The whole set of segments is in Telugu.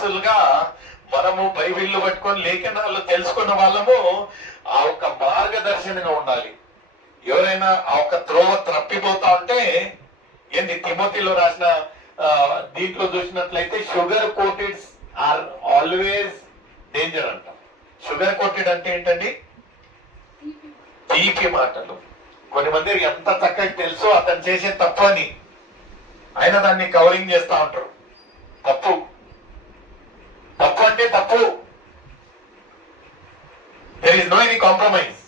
విశ్వాసులుగా మనము బైబిళ్ళు పట్టుకొని లేఖనాలు తెలుసుకున్న వాళ్ళము ఆ ఒక మార్గదర్శనంగా ఉండాలి. ఎవరైనా ఆ ఒక త్రోవ తప్పిపోతా ఉంటే, ఏంటి తిమోతిలో రాసిన దీంట్లో చూసినట్లయితే షుగర్ కోటెడ్స్ ఆర్ ఆల్వేస్ డేంజర్ అంట. షుగర్ కోటెడ్ అంటే ఏంటండి? తీపి మాటలు. కొన్ని మంది ఎంత చక్కగా తెలుసో అతను చేసే తప్పు అని ఆయన దాన్ని కవరింగ్ చేస్తా ఉంటారు. తప్పు తప్పు అంటే తప్పు. There is no any compromise.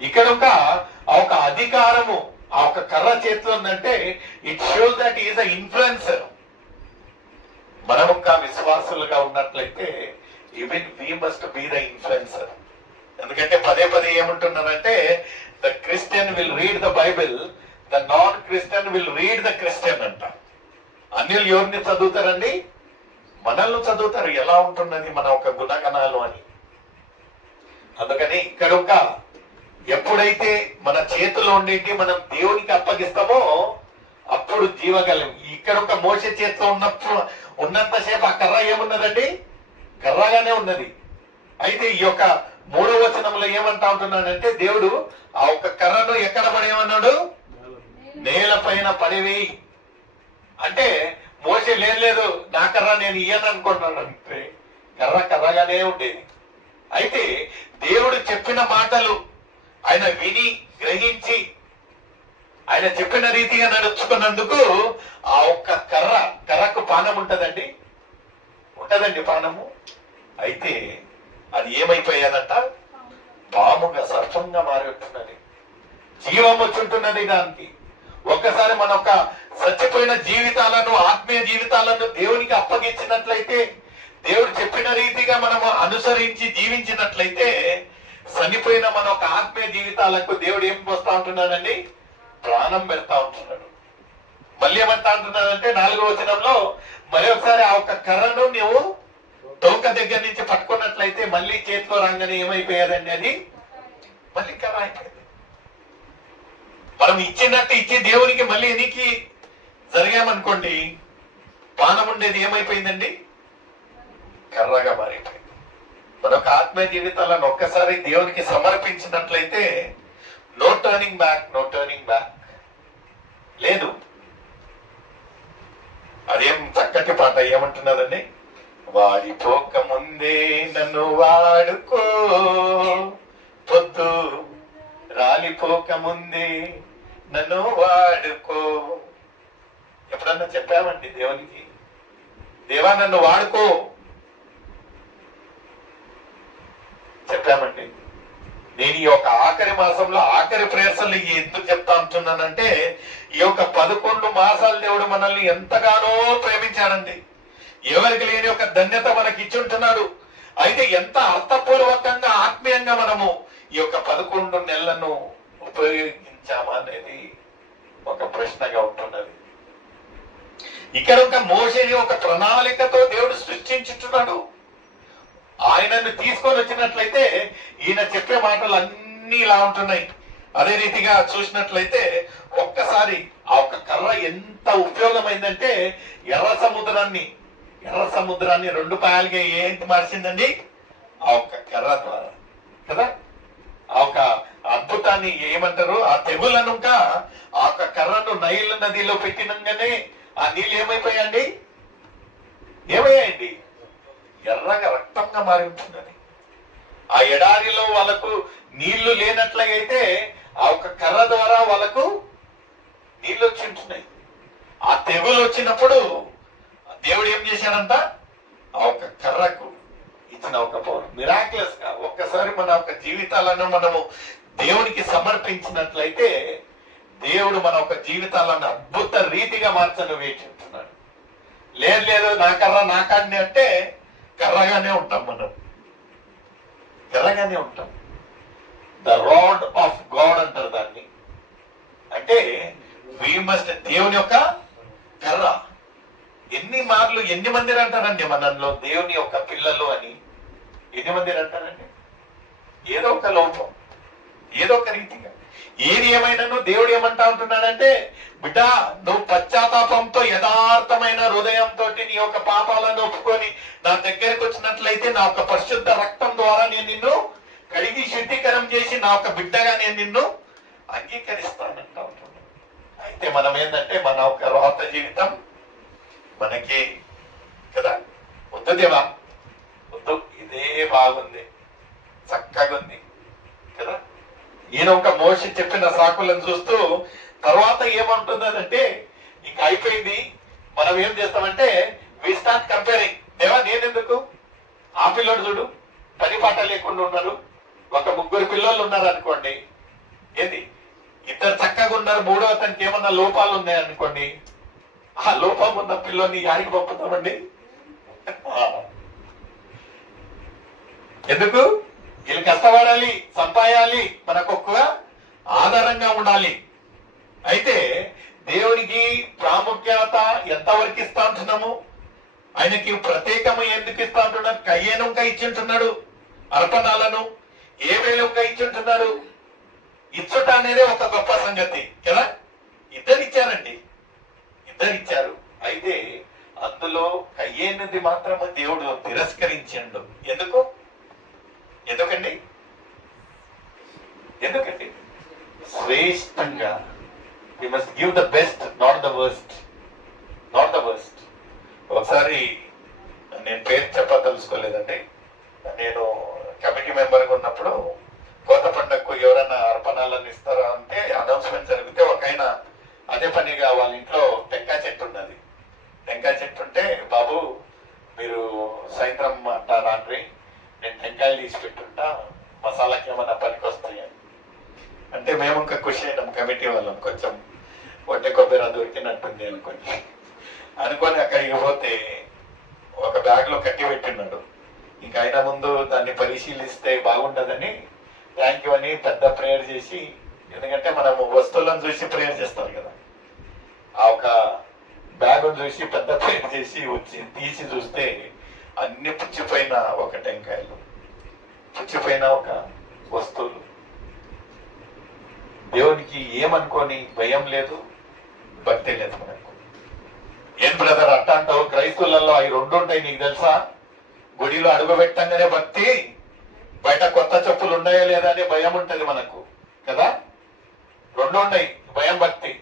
ఇక్కడ ఒక అధికారము ఆ ఒక కర్ర చేతిలో ఉందంటే it shows that is a influencer. మనం ఇంకా విశ్వాసులుగా ఉన్నట్లయితే even we must be the influencer. ఎందుకంటే పదే పదే ఏమంటున్నారంటే the Christian will read the Bible, the non Christian will read the Christian అంట. అన్యులు ఎవరిని చదువుతారండి? మనల్ని చదువుతారు, ఎలా ఉంటున్నది మన ఒక గుణగణాలు అని. అందుకని ఇక్కడ ఎప్పుడైతే మన చేతిలో ఉండేటి మనం దేవునికి అప్పగిస్తామో అప్పుడు జీవగలం. ఇక్కడ మోసే చేతిలో ఉన్నంతసేపు ఆ కర్ర ఏమున్నదండి? కర్రగానే ఉన్నది. అయితే ఈ యొక్క 3వ వచనంలో ఏమంటా ఉంటున్నాడంటే దేవుడు ఆ ఒక్క కర్రను ఎక్కడ పడేయమన్నాడు? నేల పైన పడివేయి అంటే మోసే లేదు నా కర్ర నేను ఇయ్యను అనుకుంటున్నాను అంటే కర్ర కర్రగానే ఉండేది. అయితే దేవుడు చెప్పిన మాటలు ఆయన విని గ్రహించి ఆయన చెప్పిన రీతిగా నడుచుకున్నందుకు ఆ ఒక్క కర్రకు పానం ఉంటదండి, ఉంటదండి పానము. అయితే అది ఏమైపోయాదంట? పాముగా, సర్పంగా మారి ఉంటున్నది. జీవం వచ్చుంటున్నది దానికి. ఒక్కసారి మన ఒక చచ్చిపోయిన జీవితాలను, ఆత్మీయ జీవితాలను దేవునికి అప్పగించినట్లయితే, దేవుడు చెప్పిన రీతిగా మనము అనుసరించి జీవించినట్లయితే చనిపోయిన మన ఒక ఆత్మీయ జీవితాలకు దేవుడు ఏం పోస్తా ఉంటున్నాడండి? ప్రాణం పెడతా ఉంటున్నాడు. మళ్ళీ ఏమంటా ఉంటున్నాడంటే 4వ వచనంలో మరి ఒకసారి ఆ ఒక కర్రను నువ్వు తోక దగ్గర నుంచి పట్టుకున్నట్లయితే మళ్ళీ చేతిలో రాగానే ఏమైపోయాదండి? అది మళ్ళీ కర్ర అయిపోయింది. మనం ఇచ్చినట్టు ఇచ్చి దేవునికి మళ్ళీ ఎనికి జరిగామనుకోండి, పానం ఉండేది ఏమైపోయిందండి? కర్రగా మారిపోయింది. మనొక ఆత్మీయ జీవితాలను ఒక్కసారి దేవునికి సమర్పించినట్లయితే no turning back, no turning back లేదు. అదేం చక్కటి పాట ఏమంటున్నదండి? వాడిపోక ముందే నన్ను వాడుకో, పొద్దు రాలిపోక ముందే నన్ను వాడుకో. ఎప్పుడన్నా చెప్పామండి దేవునికి, దేవా నన్ను వాడుకో? చెప్పామండి. నేను ఈ యొక్క ఆఖరి మాసంలో ఆఖరి ప్రేయర్స్లు ఎందుకు చెప్తా ఉంటున్నానంటే ఈ యొక్క 11 మాసాలు దేవుడు మనల్ని ఎంతగానో ప్రేమించాడండి. ఎవరికి లేని ఒక ధన్యత మనకి ఇచ్చుంటున్నాడు. అయితే ఎంత అర్థపూర్వకంగా ఆత్మీయంగా మనము ఈ యొక్క 11 నెలలను ఉపయోగించామా అనేది ఒక ప్రశ్నగా ఉంటున్నది. ఇక్కడ ఒక మోషేని ఒక ప్రణాళికతో దేవుడు సృష్టించుతున్నాడు. ఆయనను తీసుకొని వచ్చినట్లయితే ఈయన చెప్పే మాటలు అన్ని ఇలా ఉంటున్నాయి. అదే రీతిగా చూసినట్లయితే ఒక్కసారి ఆ ఒక్క కర్ర ఎంత ఉపయోగమైందంటే ఎర్ర సముద్రాన్ని 2 పాయలుగా ఏంటి మార్చిందండి? ఆ ఒక్క కర్ర ద్వారా కదా. ఆ ఒక అద్భుతాన్ని ఏమంటారు? ఆ తెగులను ఆ ఒక్క కర్రను నైల్ నదిలో పెట్టినంగానే ఆ నీళ్ళు ఏమైపోయాయండి? ఏమయ్యాయండి? ఎర్రగా రక్తంగా మారి ఉంటుందని. ఆ ఎడారిలో వాళ్ళకు నీళ్లు లేనట్లయితే ఆ ఒక కర్ర ద్వారా వాళ్ళకు నీళ్ళు వచ్చి ఉంటున్నాయి. ఆ తెగులు వచ్చినప్పుడు దేవుడు ఏం చేశాడంట? ఆ ఒక కర్రకు ఇచ్చిన ఒక పవర్ మిరాక్యులస్ గా ఒక్కసారి మన ఒక జీవితాలను మనము దేవునికి సమర్పించినట్లయితే దేవుడు మన ఒక జీవితాలను అద్భుత రీతిగా మార్చను వేచింటున్నాడు. లేదు నా కర్ర నా కాడిని అంటే కర్రగానే ఉంటాం, మనం కర్రగానే ఉంటాం. ద రాడ్ ఆఫ్ గాడ్ అంటారు దాన్ని. అంటే వి మస్ట్, దేవుని యొక్క కర్ర. ఎన్ని మంది అంటారండి మనలో దేవుని యొక్క పిల్లలు అని? ఎన్ని మంది అంటారండి? ఏదో ఒక లోపం, ఏదో ఒక రీతిగా ఏది ఏమైనాను దేవుడు ఏమంటా ఉంటున్నాడంటే, బిడ్డ నువ్వు పశ్చాత్తాపంతో యథార్థమైన హృదయంతో నీ యొక్క పాపాలను ఒప్పుకొని నా దగ్గరకు వచ్చినట్లయితే నా యొక్క పరిశుద్ధ రక్తం ద్వారా నేను నిన్ను కడిగి శుద్ధీకరం చేసి నా యొక్క బిడ్డగా నేను నిన్ను అంగీకరిస్తానంటా ఉంటున్నాను. అయితే మనం ఏంటంటే మన ఒక రోత జీవితం మనకి కదా, వద్దు దేవా వద్దు, ఇదే బాగుంది, చక్కగా ఉంది కదా. ఈయన ఒక మోషి చెప్పిన సాకులను చూస్తూ తర్వాత ఏమంటుందంటే, ఇంక అయిపోయింది, మనం ఏం చేస్తామంటే వి స్టార్ట్ కంపేరింగ్. దేవా నేనెందుకు, ఆ పిల్లోడు చూడు పని పాట లేకుండా ఉన్నారు, ఒక 3 పిల్లలు ఉన్నారు అనుకోండి, ఏంది 2 చక్కగా ఉన్నారు, 3వ అతనికి ఏమన్నా లోపాలు ఉన్నాయనుకోండి, ఆ లోపం ఉన్న పిల్లోని యాడికి పంపుతామండి? ఎందుకు? వీళ్ళు కష్టపడాలి, సంపాయాలి, మనకొక్క ఆధారంగా ఉండాలి. అయితే దేవునికి ప్రాముఖ్యత ఎంతవరకు ఇస్తా ఉంటున్నాము? ఆయనకి ప్రత్యేకము ఎందుకు ఇస్తా ఉంటున్నారు? కయ్యేనుగా ఇచ్చింటున్నాడు అర్పణాలను, ఏ వేలుగా ఇచ్చింటున్నాడు. ఇచ్చుట అనేది ఒక గొప్ప సంగతి కదా. ఇద్దరిచ్చారండి, ఇద్దరిచ్చారు. అయితే అందులో కయ్యేనుది మాత్రము దేవుడు తిరస్కరించిండు. ఎందుకండి? శ్రేష్టంగా we must give the best, not the worst. ఒకసారి నేను పేరు చెప్పదలుచుకోలేదండి, నేను కమిటీ మెంబర్గా ఉన్నప్పుడు కోత పండుగకు ఎవరైనా అర్పణాలను ఇస్తారా అంటే అనౌన్స్మెంట్ జరిగితే ఒక ఆయన అదే పనిగా వాళ్ళ ఇంట్లో టెంకాయ చెట్టు ఉన్నది. టెంకాయ చెట్టు ఉంటే, బాబు మీరు సాయంత్రం అంటా రాత్రి నేను టెంకాయలు తీసి పెట్టుంటా, మసాలాకి ఏమన్నా పనికి వస్తాయి అంటే మేము ఇంకా ఖుషి అయినాం కమిటీ వాళ్ళం. కొంచెం ఒంటె కొబ్బరి దొరికినట్టుంది అనుకొని అక్కడికి పోతే ఒక బ్యాగ్ లో కట్టి పెట్టినాడు. ఇంకా అయినా ముందు దాన్ని పరిశీలిస్తే బాగుండదని థ్యాంక్ యూ అని పెద్ద ప్రేయర్ చేసి, ఎందుకంటే మనము వస్తువులను చూసి ప్రేయర్ చేస్తాం కదా, ఆ ఒక బ్యాగ్ చూసి పెద్ద ప్రేయర్ చేసి వచ్చి తీసి చూస్తే అన్ని పుచ్చిపోయిన ఒక టెంకాయలు, పుచ్చిపోయిన ఒక వస్తువులు. దేవునికి ఏమనుకోని భయం లేదు, భక్తి లేదు మనకు. ఏం బ్రదర్ అట్ట అంటావు? క్రైస్తవులలో అవి 2 ఉంటాయి, నీకు తెలుసా? గుడిలో అడుగు పెట్టంగానే భక్తి, బయట కొత్త చెప్పులు ఉన్నాయో లేదా అని భయం ఉంటది మనకు కదా. 2 ఉన్నాయి, భయం భక్తి.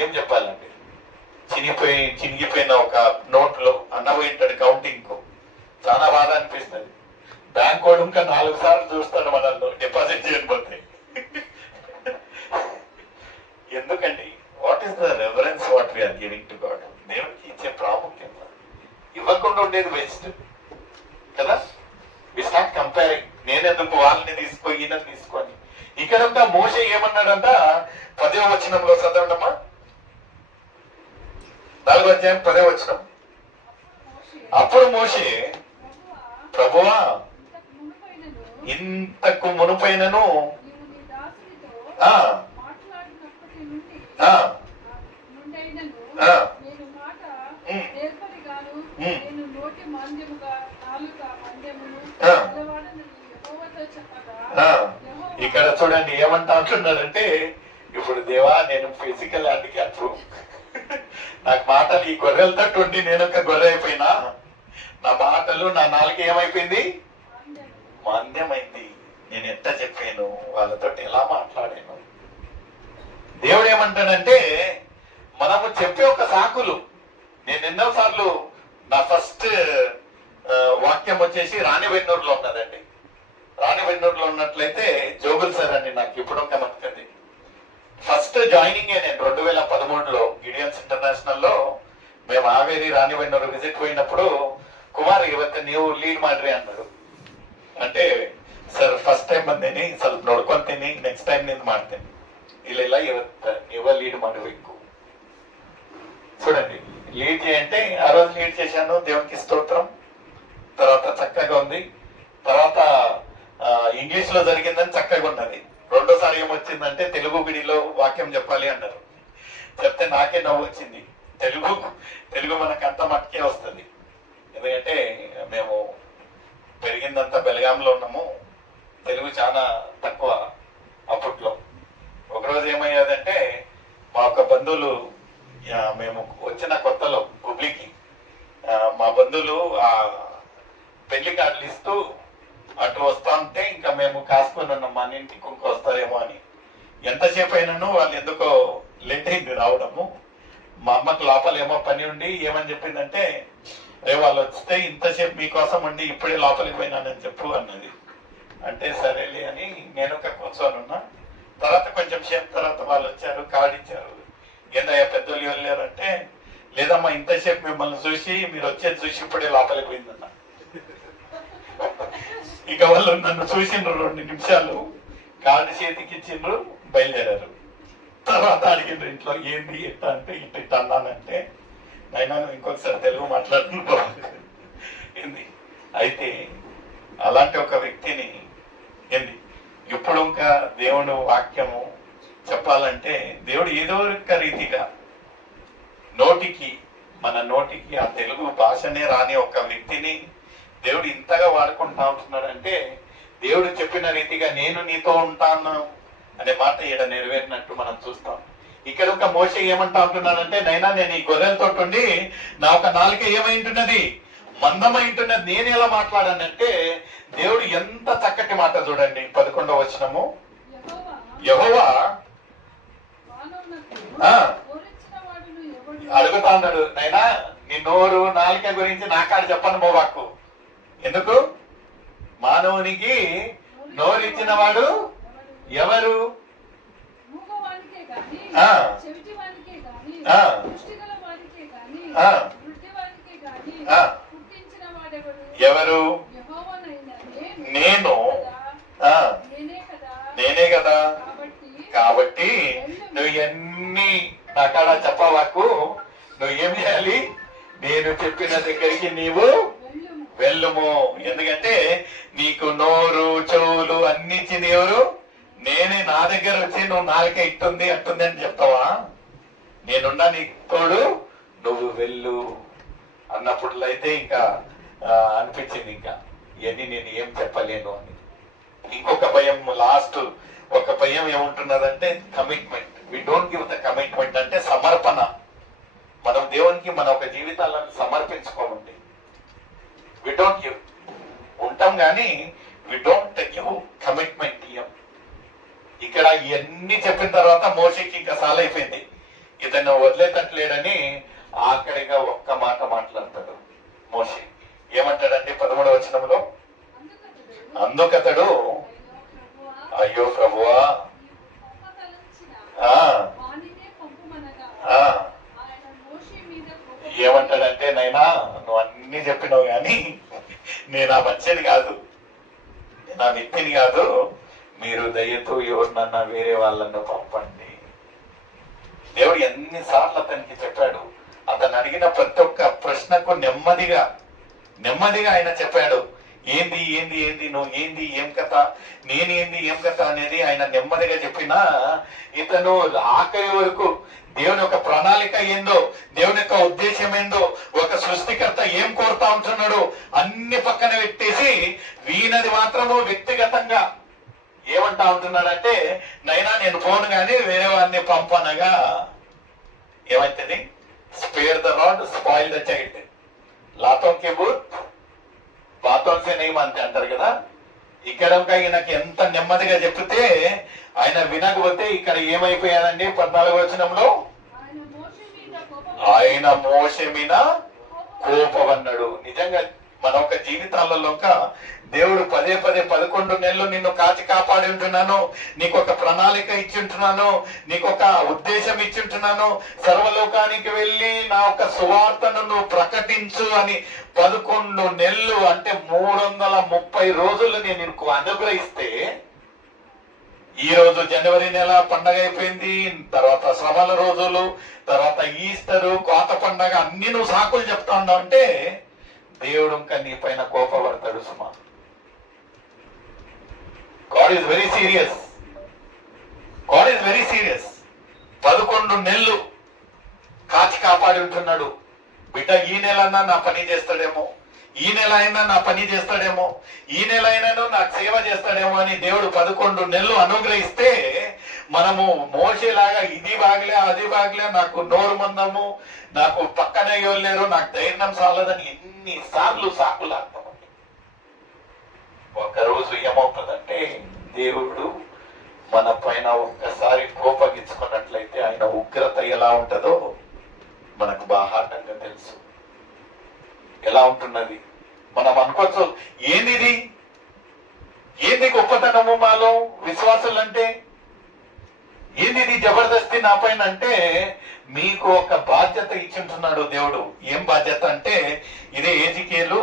ఏం చెప్పాలండి? చినిగిపోయిన ఒక నోట్లో అన్నపోయింటాడు కౌంటింగ్ కు, చాలా బాధ అనిపిస్తుంది. బ్యాంక్ వాడు ఇంకా 4 సార్లు చూస్తాడు మనల్ని డిపాజిట్ చేయకపోతే. ఎందుకండి? What is the reference what we are giving to God? దేవునికి ఇచ్చే ప్రాముఖ్యత ఇవ్వకుండా ఉండేది వేస్ట్ కదా. వి స్టార్ట్ కంపేరింగ్, నేనెందుకు వాళ్ళని తీసుకో ఈయన తీసుకొని. ఇక్కడ మోషే ఏమన్నాడంట? 10వ వచనంలో చదవండమ్మా, 4వ అధ్యాయం 10వ వచనం. అప్పుడు మోషే, ప్రభువా ఇంతకు మునుపైనను ఇక్కడ చూడండి ఏమంటా అంటున్నాడంటే, ఇప్పుడు దేవా నేను ఫిజికల్ హ్యాండిక్యాప్, నాకు మాటలు ఈ గొర్రెలతో ఉండి నేను ఒక గొర్రె అయిపోయినా, నా మాటలు నా నాలుక ఏమైపోయింది? మాంద్యమైంది. నేను ఎంత చెప్పాను, వాళ్ళతో ఎలా మాట్లాడాను. దేవుడు ఏమంటాడంటే, మనము చెప్పే ఒక సాకులు. నేను ఎన్నోసార్లు నా ఫస్ట్ వాక్యం వచ్చేసి రాణిబెన్నూరులో ఉన్నదండి. రాణిబెన్నూరులో ఉన్నట్లయితే జోగుల్ సార్ అని నాకు ఇప్పుడు కనపడుతుంది. ఫస్ట్ జాయినింగ్ నేను 2013లో గిడియన్స్ ఇంటర్నేషనల్ లో మేము ఆవేరి రాణిబెన్నూరు విజిట్ పోయినప్పుడు, కుమార్ ಇವತ್ತು ನೀವು ಲೀಡ್ ಮಾಡ್ರಿ అన్నాడు. అంటే ಸರ್ ಫಸ್ಟ್ ಟೈಮ್ ಬಂದೇನಿ, ಸ್ವಲ್ಪ ನೋಡ್ಕೊಂತೀನಿ, ನೆಕ್ಸ್ಟ್ ಟೈಮ್ ನಿಂದ ಮಾಡ್ತೇನೆ. ಇಲ್ಲ ಇವತ್ತು ನೀವ లీడ్ ಮಾಡಬೇಕು. చూడండి, లీడ్ అంటే ఆ రోజు లీడ్ చేశాను, దేవునికి స్తోత్రం. తర్వాత చక్కగా ఉంది. తర్వాత ఇంగ్లీష్ లో జరిగిందని చక్కగా ఉన్నది. రెండోసారి ఏమొచ్చిందంటే తెలుగు బిడిలో వాక్యం చెప్పాలి అన్నారు. చెప్తే నాకే నవ్వు వచ్చింది. తెలుగు మనకు అంత మట్టుకే వస్తుంది, ఎందుకంటే మేము పెరిగిందంతా బెలగాంలో ఉన్నాము. తెలుగు చాలా తక్కువ అప్పట్లో. ఒకరోజు ఏమయ్యేదంటే మా ఒక బంధువులు, మేము వచ్చిన కొత్తలో హుబ్లీకి, మా బంధువులు ఆ పెళ్లి కార్డులు ఇస్తూ అటు వస్తా ఉంటే ఇంకా మేము కాసుకొని ఉన్నాం మన ఇంటికి ఇంకొక వస్తారేమో అని. ఎంతసేపు అయినాను వాళ్ళు ఎందుకో లేట్ అయింది రావడము. మా అమ్మకి లోపల ఏమో పని ఉండి ఏమని చెప్పిందంటే, రే వాళ్ళు వస్తే ఇంతసేపు మీకోసం ఉండి ఇప్పుడే లోపలికి పోయినానని చెప్పు అన్నది. అంటే సరేలే అని నేను కూర్చొని ఉన్నా. తర్వాత కొంచెం సేపు తర్వాత వాళ్ళు వచ్చారు, కార్డు ఇచ్చారు. ఏందయ్యా పెద్దోళ్ళు వెళ్ళారంటే, లేదమ్మా ఇంతసేపు మిమ్మల్ని చూసి మీరు వచ్చేది చూసి ఇప్పుడే లోపలికి పోయిందన్న. ఇక వాళ్ళు నన్ను చూసిండ్రు 2 నిమిషాలు, కార్డు చేతికి ఇచ్చిండ్రు, బయలుదేరారు. తర్వాత అడిగిండ్రు ఇంట్లో ఏంది ఎట్లా అంటే, ఇట్లా అన్నానంటే, అయినా నువ్వు ఇంకొకసారి తెలుగు మాట్లాడుతున్నావు ఏంది. అయితే అలాంటి ఒక వ్యక్తిని ఏంది ఇప్పుడు ఇంకా దేవుడు వాక్యము చెప్పాలంటే, దేవుడు ఏదో ఒక రీతిగా మన నోటికి ఆ తెలుగు భాషనే రాని ఒక వ్యక్తిని దేవుడు ఇంతగా వాడుకుంటా ఉంటున్నాడంటే, దేవుడు చెప్పిన రీతిగా నేను నీతో ఉంటాను అనే మాట ఈడ నెరవేరినట్టు మనం చూస్తాం. ఇక్కడ ఒక మోషే ఏమంటా ఉంటున్నాడంటే, నైనా నేను ఈ గొర్రెలతో ఉండి నా ఒక నాలుక ఏమైంటున్నది, మందమైంటున్నది, నేను ఎలా మాట్లాడానంటే, దేవుడు ఎంత చక్కటి మాట చూడండి 11వ వచనము. యెహోవా అడుగుతా ఉన్నాడు, నైనా నీ నోరు నాలుక గురించి నాకాడ చెప్పను మోవాకు. ఎందుకు? మానవునికి నోరు ఇచ్చిన వాడు ఎవరు? ఎవరు? నేను. నేనే కదా. కాబట్టి నువ్వు ఎన్ని నాకాడ చెప్పవాకు, నువ్వు ఏం చేయాలి? నేను చెప్పిన దగ్గరికి నీవు వెళ్ళుము. ఎందుకంటే నీకు నోరు చెవులు అన్ని ఇచ్చింది ఎవరు? నేనే. నా దగ్గర వచ్చి నువ్వు నాలుక ఇట్టుంది అట్టుంది అని చెప్తావా? నేనున్నా నీకు తోడు, నువ్వు వెళ్ళు అన్నప్పుడు అయితే ఇంకా అనిపించింది, ఇంకా ఇవన్నీ నేను ఏం చెప్పలేను అని. ఇంకొక భయం, లాస్ట్ ఒక భయం ఏముంటున్నదంటే commitment. We don't give the commitment అంటే సమర్పణ. మనం దేవునికి మన ఒక జీవితాలను సమర్పించుకోమండి. వి డోంట్ గివ్, ఉంటాం కానీ వి డోంట్ గివ్ కమిట్మెంట్ ఇయ్యం. ఇక్కడ ఇవన్నీ చెప్పిన తర్వాత మోషేకి ఇంకా సాల్ అయిపోయింది, ఇతను వదిలేటట్లేడని ఆఖరిగా ఒక్క మాట మాట్లాడతాడు మోషే. ఏమంటాడంటే 13వ వచనంలో, అందుకతడు అయ్యో ప్రభువా, ఏమంటాడంటే, నైనా నువ్వు అన్ని చెప్పినావు కానీ నేను ఆ మంచిని కాదు, నేను ఆ వ్యక్తిని కాదు, మీరు దయతో ఎవరినన్నా వేరే వాళ్ళను పంపండి. దేవుడు ఎన్నిసార్లు అతనికి చెప్పాడు. అతను అడిగిన ప్రతి ఒక్క ప్రశ్నకు నెమ్మదిగా ఆయన చెప్పాడు. ఏంది ఏంది ఏంది నువ్వు ఏంది ఏం కథ, నేనేంది ఏం కథ అనేది ఆయన నెమ్మదిగా చెప్పినా, ఇతను ఆఖరి వరకు దేవుని యొక్క ప్రణాళిక ఏందో, దేవుని యొక్క ఉద్దేశం ఏందో, ఒక సృష్టికర్త ఏం కోరుతా ఉంటున్నాడు అన్ని పక్కన పెట్టేసి వీనది మాత్రము వ్యక్తిగతంగా ఏమంటా ఉంటున్నాడంటే, నైనా నేను పోను కానీ వేరే వారిని పంపనగా ఏమైతుంది? Spare the rod spoil the child. లాతో కే బూత్ బాతోన్ సే నహీ మాన్తే అంటారు కదా. ఇక్కడ ఈయనకి ఎంత నెమ్మదిగా చెప్తే ఆయన వినకపోతే ఇక్కడ ఏమైపోయాడండి 14వ వచనంలో, ఆయన మోషే మీద కోపమన్నాడు. నిజంగా మన ఒక జీవితాలలో దేవుడు 11 నెలలు నిన్ను కాచి కాపాడి ఉంటున్నాను, నీకు ఒక ప్రణాళిక ఇచ్చి ఉంటున్నాను, నీకు ఒక ఉద్దేశం ఇచ్చి ఉంటున్నాను, సర్వలోకానికి వెళ్ళి నా ఒక సువార్తను నువ్వు ప్రకటించు అని 11 నెలలు అంటే 330 రోజులు నేను నీకు అనుగ్రహిస్తే, ఈ రోజు జనవరి నెల పండగ అయిపోయింది, తర్వాత శ్రమల రోజులు, తర్వాత ఈస్టరు, కోత పండగ, అన్ని నువ్వు సాకులు చెప్తా ఉన్నావు అంటే దేవుడు ఇంకా నీ పైన కోపపడతాడు సుమా. God is very serious. God is very serious. 11 నెలలు కాచి కాపాడి ఉంటున్నాడు. బిడ్డ ఈ నెలన్నా నా పని చేస్తాడేమో, ఈ నెల అయినా నా పని చేస్తాడేమో, ఈ నెల అయినాను నాకు సేవ చేస్తాడు. చేస్తాడేమో అని దేవుడు 11 నెలలు అనుగ్రహిస్తే మనము మోసేలాగా ఇది బాగలే అది బాగలే, నాకు నోరు మందము, నాకు పక్కనే లేరు, నాకు ధైర్యం సాలదని ఎన్నిసార్లు సాకులాడతామండి. ఒక్కరోజు ఏమవుతుందంటే దేవుడు మన పైన ఒక్కసారి కోపగించుకున్నట్లయితే ఆయన ఉగ్రత ఎలా ఉంటుందో మనకు బాహాటంగా తెలుసు. ఎలా ఉంటున్నది మనం అనుకోవచ్చు, ఏంది గొప్పతనము మాలో విశ్వాసులు అంటే, ఏంది జబర్దస్తి నా పైన అంటే, మీకు ఒక బాధ్యత ఇచ్చింటున్నాడు దేవుడు. ఏం బాధ్యత అంటే ఇదే ఎజికేలు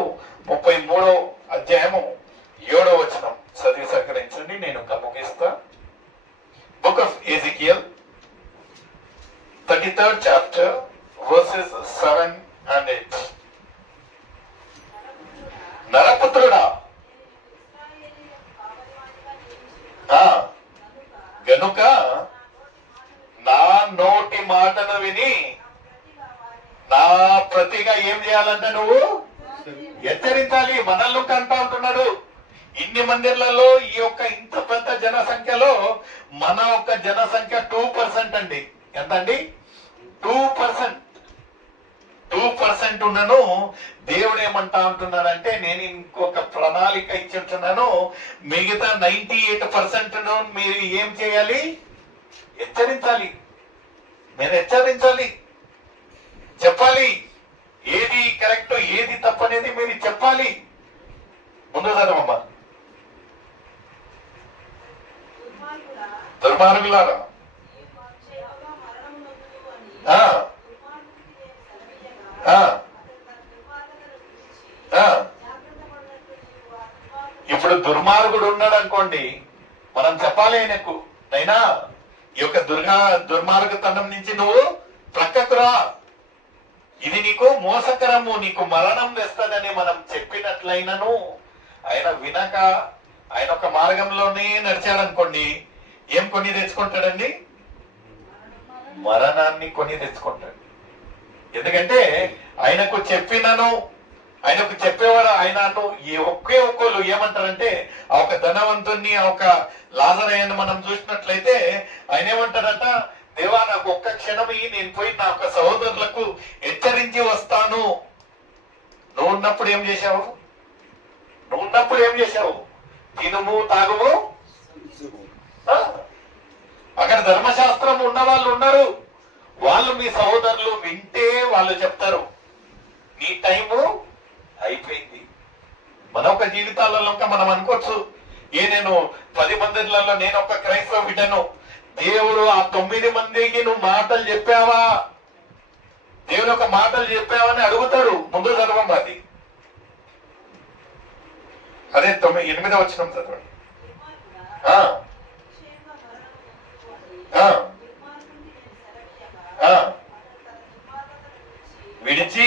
33వ అధ్యాయము 7వ వచనం చదివి సహకరించండి, నేను ముగిస్తా. Book of Ezekiel 33rd chapter verses 7 and 8. నరపుత్రుడా, గనుక నా నోటి మాటను విని నా ప్రతిగా ఏం చేయాలంటే నువ్వు హెచ్చరించాలి. మనల్ని కంటా ఉంటున్నాడు. ఇన్ని మందిర్లలో ఈ యొక్క ఇంత పెద్ద జనసంఖ్యలో మన యొక్క జనసంఖ్య 2% అండి. ఎంత అండి? 2%. 2% ఉన్నను దేవుడు ఏమంటా ఉంటున్నాడంటే, నేను ఇంకొక ప్రణాళిక ఇచ్చుంటున్నాను, మిగతా 98% మీరు ఏం చేయాలి? హెచ్చరించాలి. మీరు హెచ్చరించాలి, చెప్పాలి. ఏది కరెక్ట్ ఏది తప్పనేది మీరు చెప్పాలి. ముందు చదవమ్మా. దుర్మార్గులారా, ఇప్పుడు దుర్మార్గుడు ఉన్నాడు అనుకోండి, మనం చెప్పాలి ఆయనకు, నైనా ఈ యొక్క దుర్మార్గతనం నుంచి నువ్వు ప్రక్కకు రా, ఇది నీకు మోసకరము, నీకు మరణం తెస్తదని మనం చెప్పినట్లయినను ఆయన వినక ఆయన ఒక మార్గంలోనే నడిచాడు అనుకోండి, ఏం కొని తెచ్చుకుంటాడండి? మరణాన్ని కొని తెచ్చుకుంటాడు. ఎందుకంటే ఆయనకు చెప్పినను, ఆయనకు చెప్పేవారు ఆయన ఒక్కోళ్ళు ఏమంటారంటే, ఆ ఒక ధనవంతుణ్ణి, ఆ ఒక లాజరయ్యను మనం చూసినట్లయితే ఆయన ఏమంటారట, దేవా నాకు ఒక్క క్షణం నేను పోయి నా యొక్క సహోదరులకు హెచ్చరించి వస్తాను. నువ్వు ఉన్నప్పుడు ఏం చేశావు? తినుము తాగుము. అక్కడ ధర్మశాస్త్రం ఉన్న వాళ్ళు ఉన్నారు, వాళ్ళు మీ సహోదరులు వింటే వాళ్ళు చెప్తారు నీ టైము అయిపోయింది. మన ఒక జీవితాలలో మనం అనుకోవచ్చు, నేను 10 మందిలలో నేను ఒక క్రైస్తవ బిడ్డను, దేవుడు ఆ 9 మందికి నువ్వు మాటలు చెప్పావా, దేవుడు ఒక మాటలు చెప్పావని అడుగుతాడు. ముందు చదవం అది, అదే 8వ వచనం చదవండి. విడిచి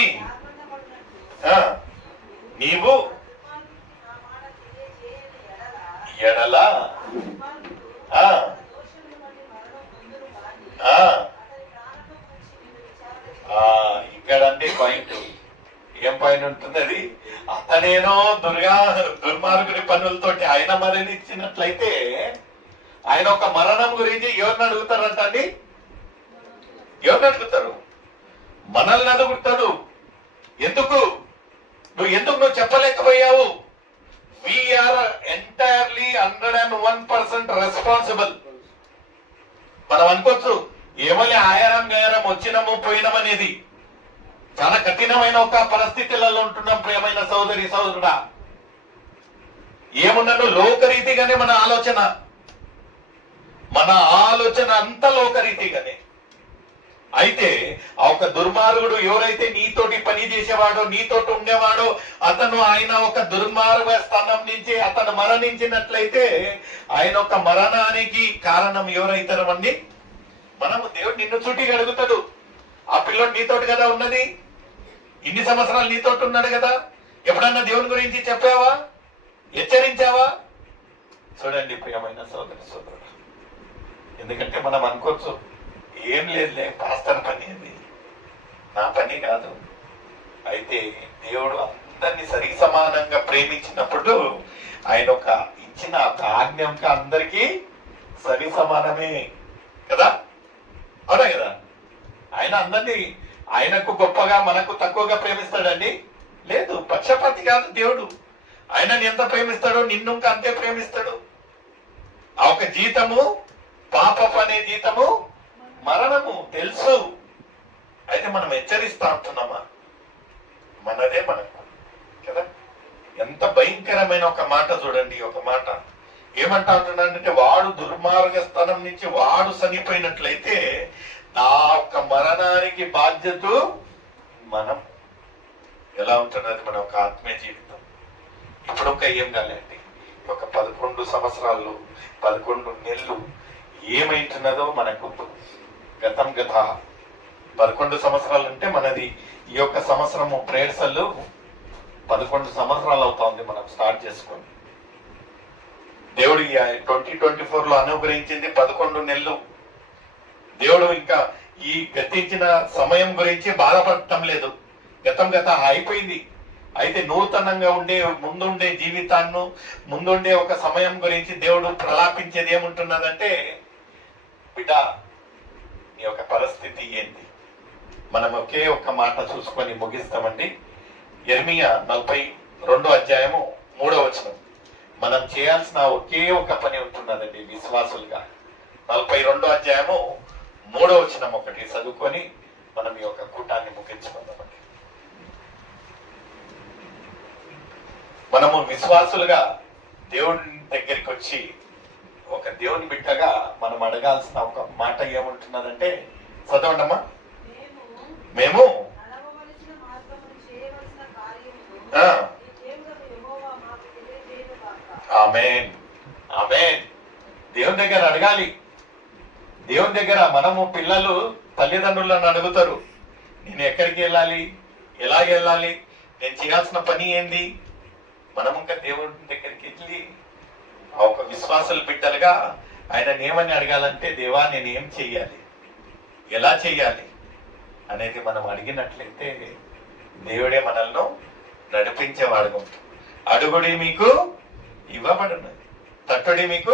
నీవు ఎడల ఇక్కడంటే పాయింట్, ఏం పాయింట్ ఉంటుంది అది? అతనేనో దుర్మార్గుడి పనులతోటి ఆయన మరణించినట్లయితే ఆయన ఒక మరణం గురించి ఎవరిని అడుగుతారంట అండి? ఎవరిని అడుగుతారు? మనల్ని అడుగుతాడు. ఎందుకు నువ్వు చెప్పలేకపోయావు? We are entirely 101% responsible. మనం అనుకోవచ్చు ఏమని ఆయారం గయారం వచ్చినాము పోయినామనేది. చాలా కఠినమైన ఒక పరిస్థితులలో ఉంటున్నాం ప్రియమైన సోదరి సోదరుడా. ఏమున్నాను లోకరీతిగానే మన ఆలోచన అంత లోకరీతిగానే. అయితే ఆ ఒక దుర్మార్గుడు ఎవరైతే నీతోటి పని చేసేవాడో, నీతోటి ఉండేవాడో, అతను ఆయన ఒక దుర్మార్గ స్థానం నుంచి అతను మరణించినట్లయితే ఆయన ఒక మరణానికి కారణం ఎవరైతారమండి? మనము. దేవుడు నిన్ను చుట్టి అడుగుతాడు, ఆ పిల్లోడు నీతోటి కదా ఉన్నది, ఇన్ని సంవత్సరాలు నీతోటి ఉన్నాడు కదా, ఎప్పుడన్నా దేవుని గురించి చెప్పావా? హెచ్చరించావా? చూడండి ప్రియమైన సోదరి సోదరుడు, ఎందుకంటే మనం అనుకోవచ్చు ఏం లేదులే పాస్టర్ పని, అది నా పని కాదు. అయితే దేవుడు అందరినీ సరి సమానంగా ప్రేమించినప్పుడు ఆయన ఒక ఇచ్చిన ఒక ఆజ్ఞ అందరికీ సరి సమానమే కదా, అవునా కదా? ఆయన అందరినీ ఆయనకు గొప్పగా మనకు తక్కువగా ప్రేమిస్తాడండి? లేదు. పక్షపాతి కాదు దేవుడు. ఆయనని ఎంత ప్రేమిస్తాడో నిన్ను ఇంకా అంతే ప్రేమిస్తాడు. ఆ ఒక జీతము, పాపపు అనే జీతము మరణము తెలుసు. అయితే మనం హెచ్చరిస్తా ఉంటున్నామా? మనదే మనకు కదా. ఎంత భయంకరమైన ఒక మాట చూడండి. ఒక మాట ఏమంటా ఉంటున్నాడంటే, వాడు దుర్మార్గ స్థానం నుంచి వాడు చనిపోయినట్లయితే నా యొక్క మరణానికి బాధ్యత మనం. ఎలా ఉంటున్నది మన ఒక ఆత్మీయ జీవితం? ఇప్పుడు ఒక ఏం కాలేండి, ఒక 11 సంవత్సరాలు 11 నెలలు ఏమైతున్నదో మనకు గత 11 సంవత్సరాలు అంటే మనది ఈ యొక్క సంవత్సరము ప్రేయర్సలు 11 సంవత్సరాలు అవుతా ఉంది మనం స్టార్ట్ చేసుకొని. దేవుడు 2024లో అనుగ్రహించింది 11 నెలలు. దేవుడు ఇంకా ఈ గతించిన సమయం గురించి బాధపడటం లేదు. గత అయిపోయింది. అయితే నూతనంగా ముందుండే జీవితాన్ని, ముందుండే ఒక సమయం గురించి దేవుడు ప్రలాపించేది ఏముంటున్నదంటే, బిడ్డ నీ యొక్క పరిస్థితి ఏంటి? మనం ఒకే ఒక్క మాట చూసుకొని ముగిస్తామండి. యెర్మీయా 42వ అధ్యాయము 3వ వచనం. మనం చేయాల్సిన ఒకే ఒక పని ఉంటున్నదండి విశ్వాసులుగా. 42వ అధ్యాయము 3వ వచనం ఒకటి చదువుకొని మనం ఈ యొక్క కూటాన్ని ముగించుకుందామండి. మనము విశ్వాసులుగా దేవుడి దగ్గరికి వచ్చి ఒక దేవుని బిడ్డగా మనం అడగాల్సిన ఒక మాట ఏముంటున్నదంటే, చదవండమ్మా. మేము ఆమేన్ ఆమేన్ దేవుని దగ్గర అడగాలి. దేవుని దగ్గర మనము పిల్లలు తల్లిదండ్రులను అడుగుతారు, నేను ఎక్కడికి వెళ్ళాలి, ఎలా వెళ్ళాలి, నేను చేయాల్సిన పని ఏంది? మనం ఇంకా దేవుడి దగ్గరికి వెళ్ళి ఒక విశ్వాసాల బిడ్డలుగా ఆయన ఏమని అడగాలంటే, దేవా నేను ఏం చెయ్యాలి, ఎలా చెయ్యాలి అనేది మనం అడిగినట్లయితే దేవుడే మనల్ని నడిపించేవాడుగా ఉంటాడు. అడుగుడి మీకు ఇవ్వబడును, తట్టుడి మీకు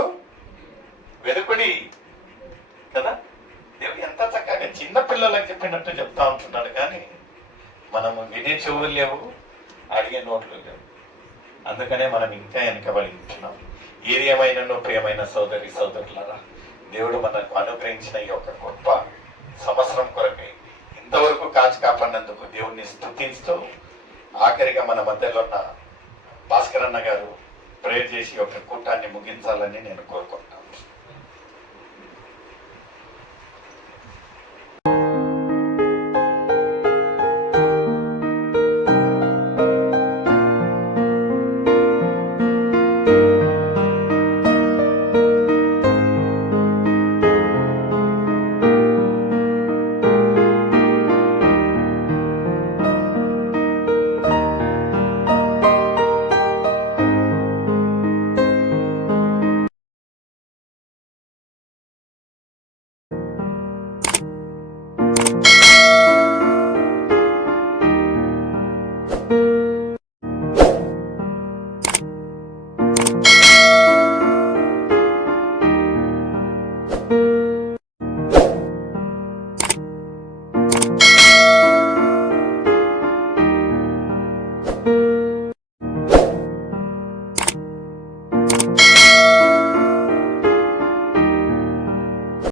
వెలుకుడి కదా. దేవుడు ఎంత చక్కగా చిన్న పిల్లలకు చెప్పినట్టు చెప్తా ఉంటున్నాడు. కానీ మనము వినే చెవులు లేవు, అడిగే నోట్లు లేవు. అందుకనే మనం ఇంకా వెనకబడి ఉంటున్నాం. ఏది ఏమైనా ప్రియమైన సోదరి సోదరులారా, దేవుడు మనకు అనుగ్రహించిన ఈ యొక్క గొప్ప సంవత్సరం కొరకై ఇంతవరకు కాచి కాపాడినందుకు దేవుణ్ణి స్తుతిస్తూ, ఆఖరిగా మన మధ్యలో ఉన్న భాస్కర్ అన్న గారు ప్రేయర్ చేసి ఒక కూటాన్ని ముగించాలని నేను కోరుకుంటాను. you